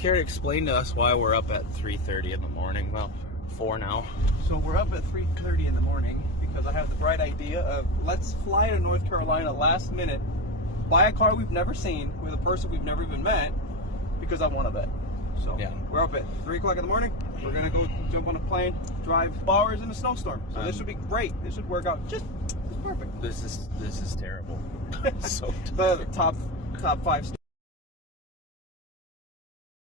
care to explain to us why we're up at 3:30 in the morning? Well, 4 now. So we're up at 3:30 in the morning because I have the bright idea of let's fly to North Carolina last minute, buy a car we've never seen with a person we've never even met because I want to bet. So Yeah. we're up at 3 o'clock in the morning. We're gonna go jump on a plane, drive hours in a snowstorm. So this should be great. This should work out just perfect. This is terrible. So The top 5.